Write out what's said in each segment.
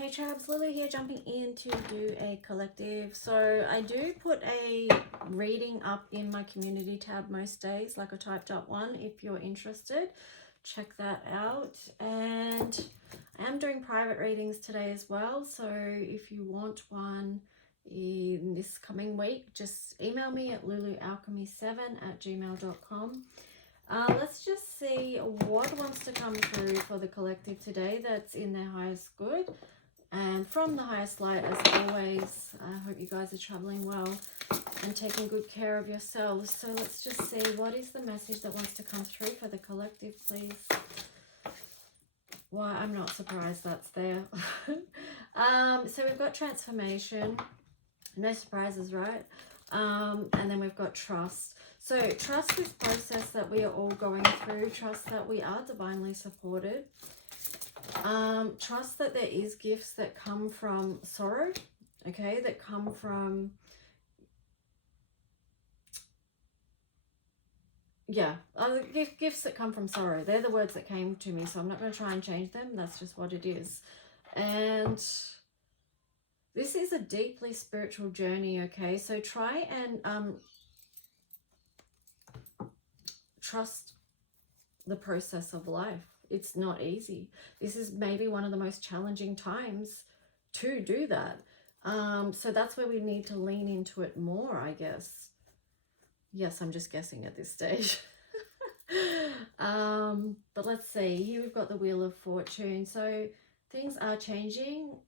Hey Trabs, Lily here, jumping in to do a collective. So I do put a reading up in my community tab most days, like a typed up one. If you're interested, check that out. And I am doing private readings today as well. So if you want one in this coming week, just email me at lulualchemy7@gmail.com. Let's just see what wants to come through for the collective today that's in their highest good and from the highest light. As always, I hope you guys are traveling well and taking good care of yourselves. So let's just see what is the message that wants to come through for the collective, please. Why, I'm not surprised that's there. So we've got transformation, no surprises, right? And then we've got trust. So trust this process that we are all going through. Trust that we are divinely supported. Trust that there is gifts that come from sorrow, okay, that come from, gifts that come from sorrow. They're the words that came to me, so I'm not going to try and change them. That's just what it is. And this is a deeply spiritual journey, okay? So try and trust the process of life. It's not easy. This is maybe one of the most challenging times to do that. So that's where we need to lean into it more, I guess. Yes, I'm just guessing at this stage. But let's see. Here we've got the Wheel of Fortune. So things are changing.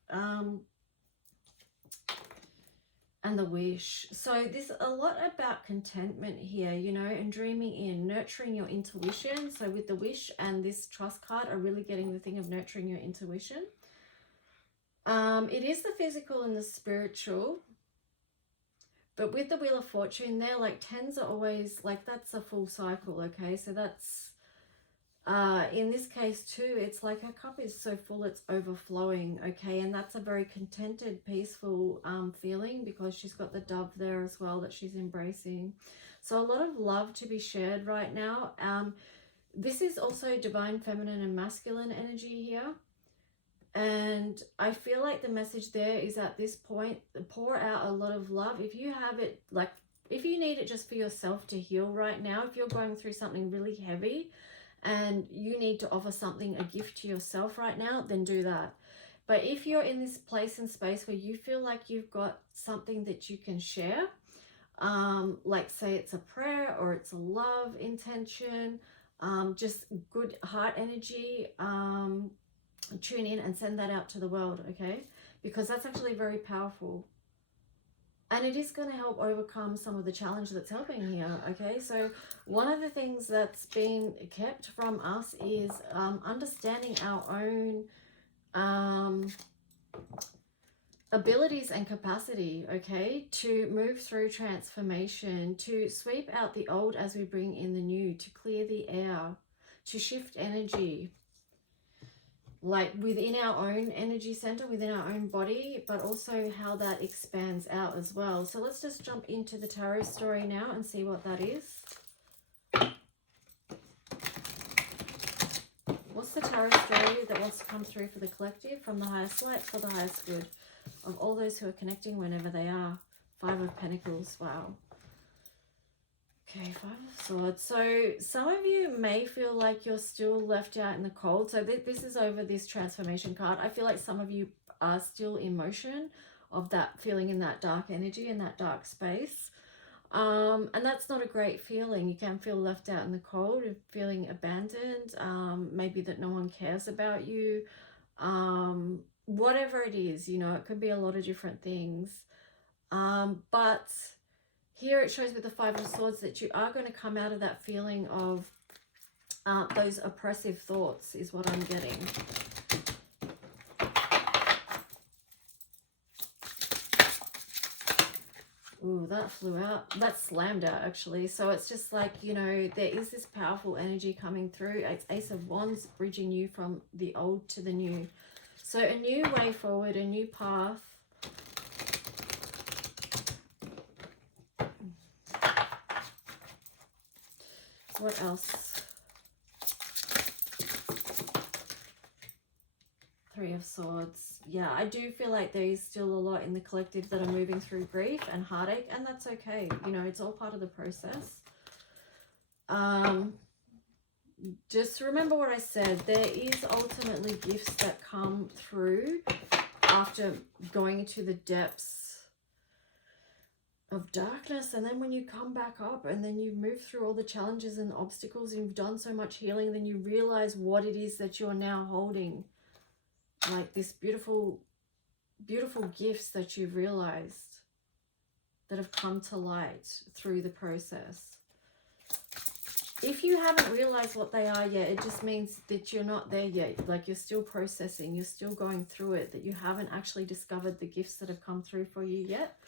And the wish. So there's a lot about contentment here, you know, and dreaming in, nurturing your intuition. So with the wish and this trust card are really getting the thing of nurturing your intuition. It is the physical and the spiritual. But with the Wheel of Fortune there, like tens are always, like that's a full cycle, okay? So that's, in this case too, it's like her cup is so full it's overflowing, okay? And that's a very contented, peaceful feeling, because she's got the dove there as well that she's embracing. So a lot of love to be shared right now. This is also divine feminine and masculine energy here. And I feel like the message there is, at this point, pour out a lot of love. If you have it, like if you need it just for yourself to heal right now, if you're going through something really heavy and you need to offer something, a gift to yourself right now, then do that. But if you're in this place and space where you feel like you've got something that you can share, like say it's a prayer or it's a love intention, just good heart energy, tune in and send that out to the world, okay? Because that's actually very powerful. And it is going to help overcome some of the challenge that's helping here, okay? So one of the things that's been kept from us is understanding our own abilities and capacity, okay? To move through transformation, to sweep out the old as we bring in the new, to clear the air, to shift energy, like within our own energy center, within our own body, but also how that expands out as well. So let's just jump into the tarot story now and see what that is. What's the tarot story that wants to come through for the collective, from the highest light for the highest good of all those who are connecting whenever they are? Five of Pentacles. Wow. Okay, Five of Swords. So some of you may feel like you're still left out in the cold. So this is over this transformation card. I feel like some of you are still in motion of that feeling, in that dark energy, in that dark space. And that's not a great feeling. You can feel left out in the cold, feeling abandoned, maybe that no one cares about you. Whatever it is, you know, it could be a lot of different things. But here it shows with the Five of Swords that you are going to come out of that feeling of those oppressive thoughts is what I'm getting. Ooh, that flew out. That slammed out, actually. So it's just like, you know, there is this powerful energy coming through. It's Ace of Wands, bridging you from the old to the new. So a new way forward, a new path. What else? Three of Swords. Yeah, I do feel like there is still a lot in the collective that are moving through grief and heartache, and that's okay. You know, it's all part of the process. Just remember what I said. There is ultimately gifts that come through after going into the depths of darkness, and then when you come back up and then you move through all the challenges and obstacles, you've done so much healing, then you realize what it is that you're now holding, like this beautiful gifts that you've realized that have come to light through the process. If you haven't realized what they are yet, it just means that you're not there yet. Like, you're still processing, you're still going through it, that you haven't actually discovered the gifts that have come through for you yet.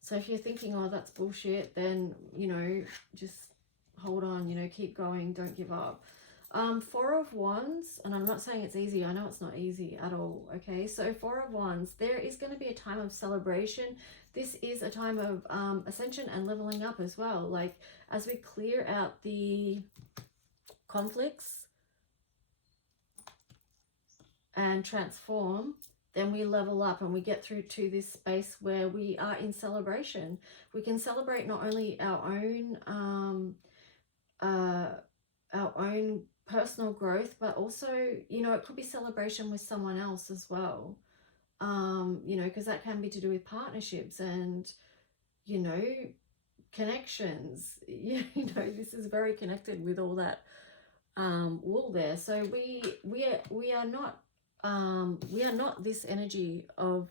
So if you're thinking, oh, that's bullshit, then, you know, just hold on, you know, keep going, don't give up. Four of Wands, and I'm not saying it's easy. I know it's not easy at all, okay? So Four of Wands, there is going to be a time of celebration. This is a time of ascension and leveling up as well. Like, as we clear out the conflicts and transform, then we level up and we get through to this space where we are in celebration. We can celebrate not only our own personal growth, but also, you know, it could be celebration with someone else as well. You know, because that can be to do with partnerships and, you know, connections. You know, this is very connected with all that wool there. So we are not this energy of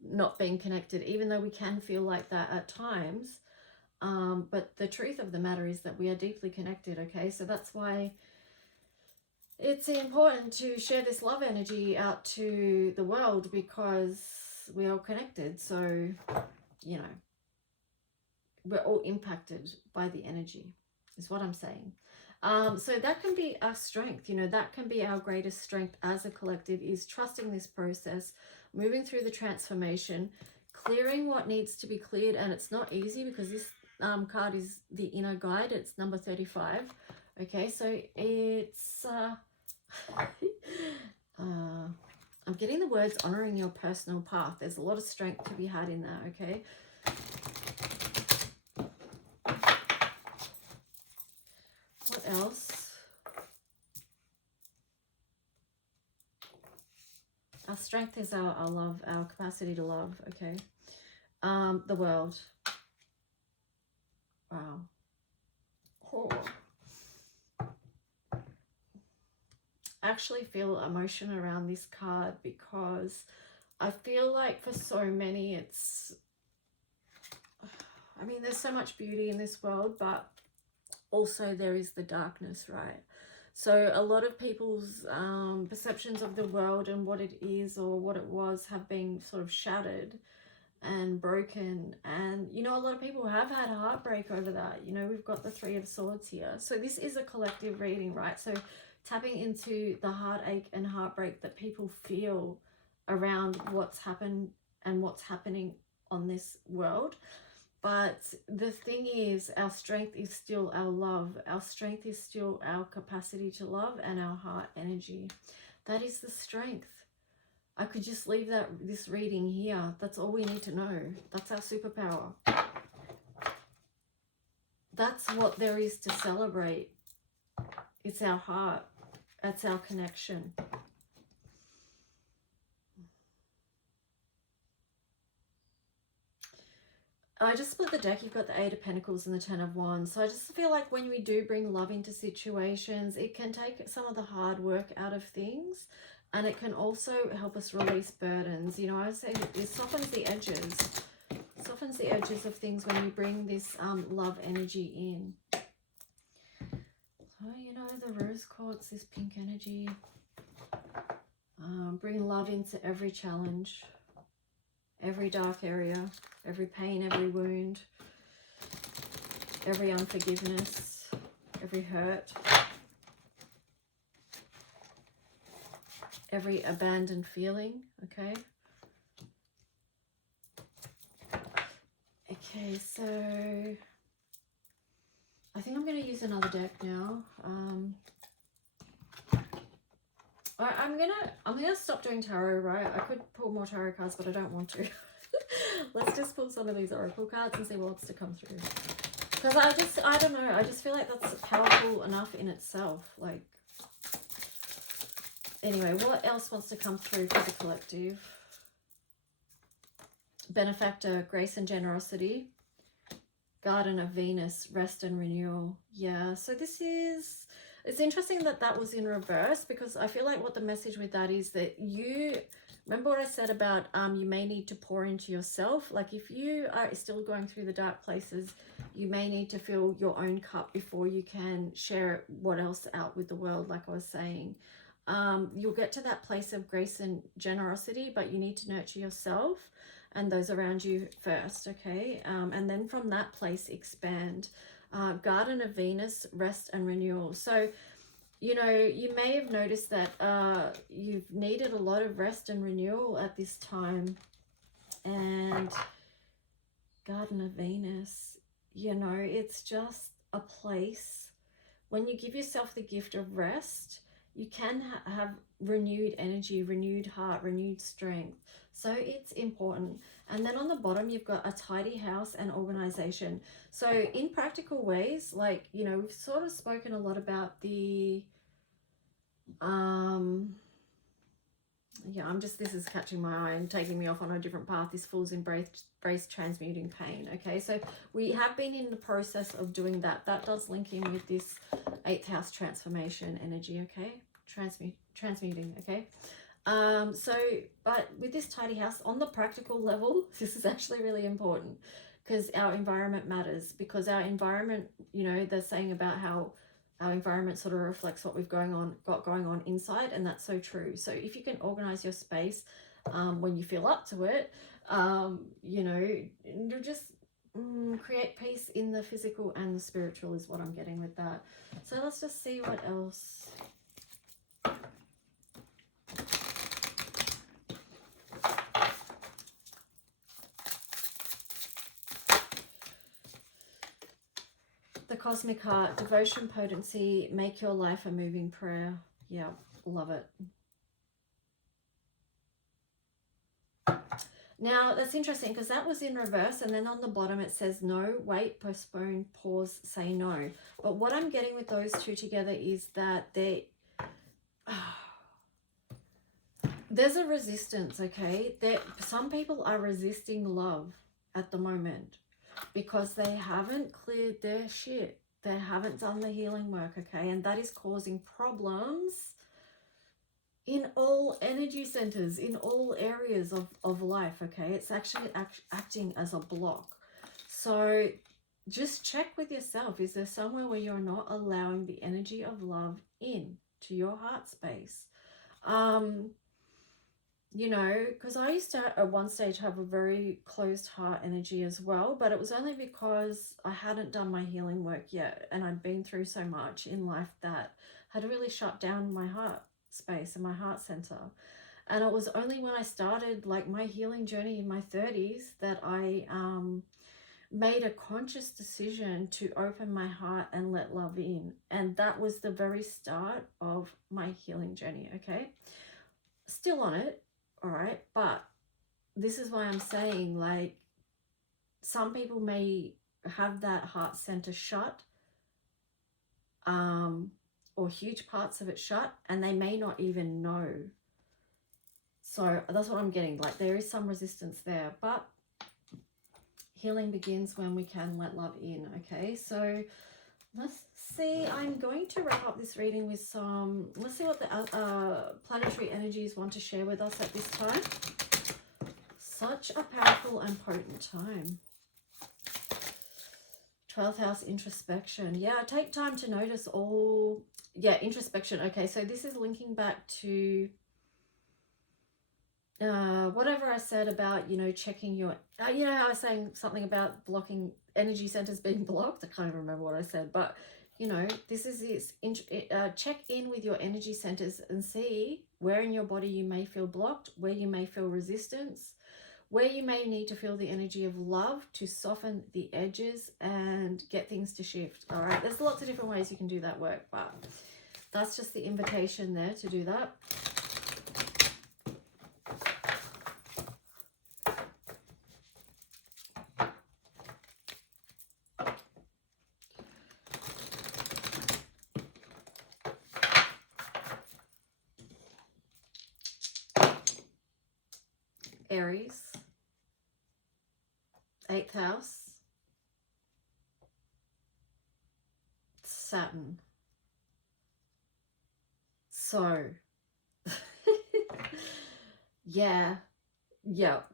not being connected, even though we can feel like that at times. But the truth of the matter is that we are deeply connected, okay? So that's why it's important to share this love energy out to the world, because we're all connected. So, you know, we're all impacted by the energy, is what I'm saying. So that can be our strength, you know, that can be our greatest strength as a collective, is trusting this process, moving through the transformation, clearing what needs to be cleared. And it's not easy, because this card is the inner guide. It's number 35. Okay, so it's I'm getting the words honoring your personal path. There's a lot of strength to be had in that, okay? What else? Our strength is our love, our capacity to love, okay? The world. Wow. Oh. I actually feel emotion around this card, because I feel like for so many it's, I mean, there's so much beauty in this world, but also there is the darkness, right? So a lot of people's perceptions of the world and what it is or what it was have been sort of shattered and broken. And, you know, a lot of people have had heartbreak over that. You know, we've got the Three of Swords here. So this is a collective reading, right? So tapping into the heartache and heartbreak that people feel around what's happened and what's happening on this world. But the thing is, our strength is still our love. Our strength is still our capacity to love and our heart energy. That is the strength. I could just leave this reading here. That's all we need to know. That's our superpower. That's what there is to celebrate. It's our heart. That's our connection. I just split the deck. You've got the Eight of Pentacles and the Ten of Wands. So I just feel like when we do bring love into situations, it can take some of the hard work out of things. And it can also help us release burdens. You know, I was saying it softens the edges. It softens the edges of things when we bring this love energy in. So, you know, the rose quartz, this pink energy. Bring love into every challenge, every dark area, every pain, every wound, every unforgiveness, every hurt, every abandoned feeling, okay? Okay, so I think I'm going to use another deck now. I'm gonna stop doing tarot, right? I could pull more tarot cards, but I don't want to. Let's just pull some of these oracle cards and see what wants to come through. Because I don't know, I just feel like that's powerful enough in itself. Like, anyway, what else wants to come through for the collective? Benefactor, grace and generosity. Garden of Venus, rest and renewal. Yeah, so this is, it's interesting that that was in reverse, because I feel like what the message with that is that you, remember what I said about you may need to pour into yourself. Like if you are still going through the dark places, you may need to fill your own cup before you can share what else out with the world, like I was saying. You'll get to that place of grace and generosity, but you need to nurture yourself and those around you first, okay? And then from that place, expand. Garden of Venus, rest and renewal. So, you know, you may have noticed that you've needed a lot of rest and renewal at this time. And Garden of Venus, you know, it's just a place. When you give yourself the gift of rest, you can have renewed energy, renewed heart, renewed strength. So it's important. And then on the bottom, you've got a tidy house and organization. So in practical ways, like, you know, we've sort of spoken a lot about the, yeah, this is catching my eye and taking me off on a different path. This Fool's Embrace transmuting pain. Okay, so we have been in the process of doing that. That does link in with this 8th house transformation energy, okay? Transmuting, okay? So, but with this tidy house, on the practical level, this is actually really important because our environment matters, because our environment, you know, they're saying about how our environment sort of reflects what we've got going on inside, and that's so true. So if you can organize your space when you feel up to it, you know, just create peace in the physical and the spiritual is what I'm getting with that. So let's just see what else. The Cosmic Heart, devotion, potency, make your life a moving prayer. Yeah, love it. Now, that's interesting because that was in reverse, and then on the bottom it says no, wait, postpone, pause, say no. But what I'm getting with those two together is that there's a resistance, okay? Some people are resisting love at the moment because they haven't cleared their shit. They haven't done the healing work, okay? And that is causing problems in all energy centers, in all areas of life, okay? It's actually acting as a block. So just check with yourself. Is there somewhere where you're not allowing the energy of love in to your heart space? You know, because I used to at one stage have a very closed heart energy as well, but it was only because I hadn't done my healing work yet, and I'd been through so much in life that had really shut down my heart space and my heart center. And it was only when I started like my healing journey in my 30s that I made a conscious decision to open my heart and let love in. And that was the very start of my healing journey, okay? Still on it, all right? But this is why I'm saying, like, some people may have that heart center shut, or huge parts of it shut, and they may not even know. So that's what I'm getting. Like, there is some resistance there, but healing begins when we can let love in, okay? So let's see. I'm going to wrap up this reading with some, let's see what the planetary energies want to share with us at this time. Such a powerful and potent time. 12th house, introspection. Yeah, take time to notice all, yeah, introspection. Okay, so this is linking back to whatever I said about, you know, checking your, you know how I was saying something about blocking energy centers being blocked? I can't even remember what I said, but, you know, this is this, check in with your energy centers and see where in your body you may feel blocked, where you may feel resistance, where you may need to feel the energy of love to soften the edges and get things to shift. All right, there's lots of different ways you can do that work, but That's just the invitation there to do that. Aries, 8th house, Saturn. So, yeah,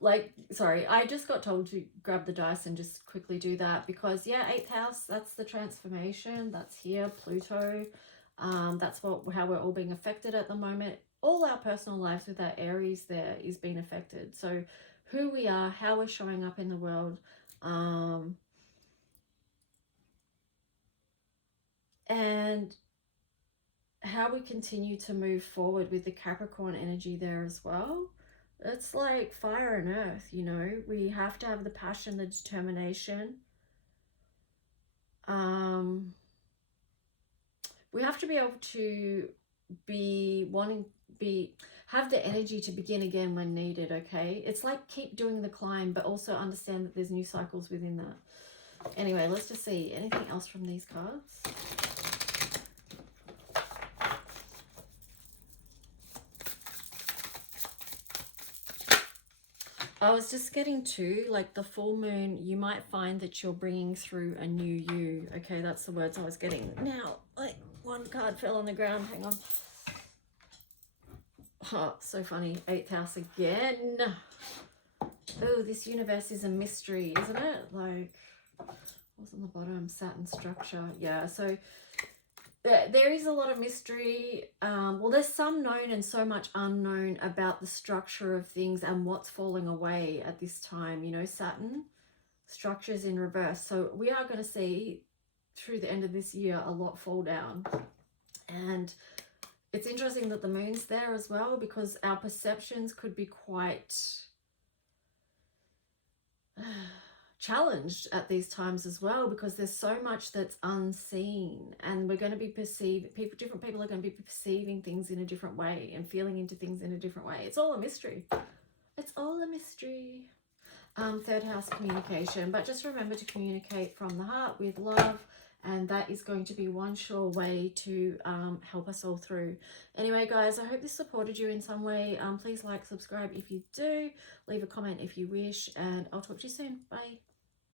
like, sorry, I just got told to grab the dice and just quickly do that because, yeah, 8th house, that's the transformation, that's here, Pluto, that's how we're all being affected at the moment. All our personal lives with our Aries there is being affected. So who we are, how we're showing up in the world, and how we continue to move forward with the Capricorn energy there as well. It's like fire and earth, you know. We have to have the passion, the determination. We have to be able to have the energy to begin again when needed, okay? It's like keep doing the climb, but also understand that there's new cycles within that. Anyway, let's just see. Anything else from these cards? I was just getting to, like, the full moon, you might find that you're bringing through a new you. Okay, that's the words I was getting. Now, like, one card fell on the ground. Hang on. Oh, so funny. 8th house again. Oh, this universe is a mystery, isn't it? Like, what's on the bottom? Saturn structure. Yeah, so there is a lot of mystery. Well, there's some known and so much unknown about the structure of things and what's falling away at this time. You know, Saturn structures in reverse. So we are going to see through the end of this year a lot fall down. And it's interesting that the moon's there as well, because our perceptions could be quite challenged at these times as well, because there's so much that's unseen, and we're going to be different people are going to be perceiving things in a different way and feeling into things in a different way. It's all a mystery. It's all a mystery. 3rd house, communication, but just remember to communicate from the heart with love, and that is going to be one sure way to help us all through. Anyway, guys, I hope this supported you in some way. Please like, subscribe if you do, leave a comment if you wish, and I'll talk to you soon. Bye.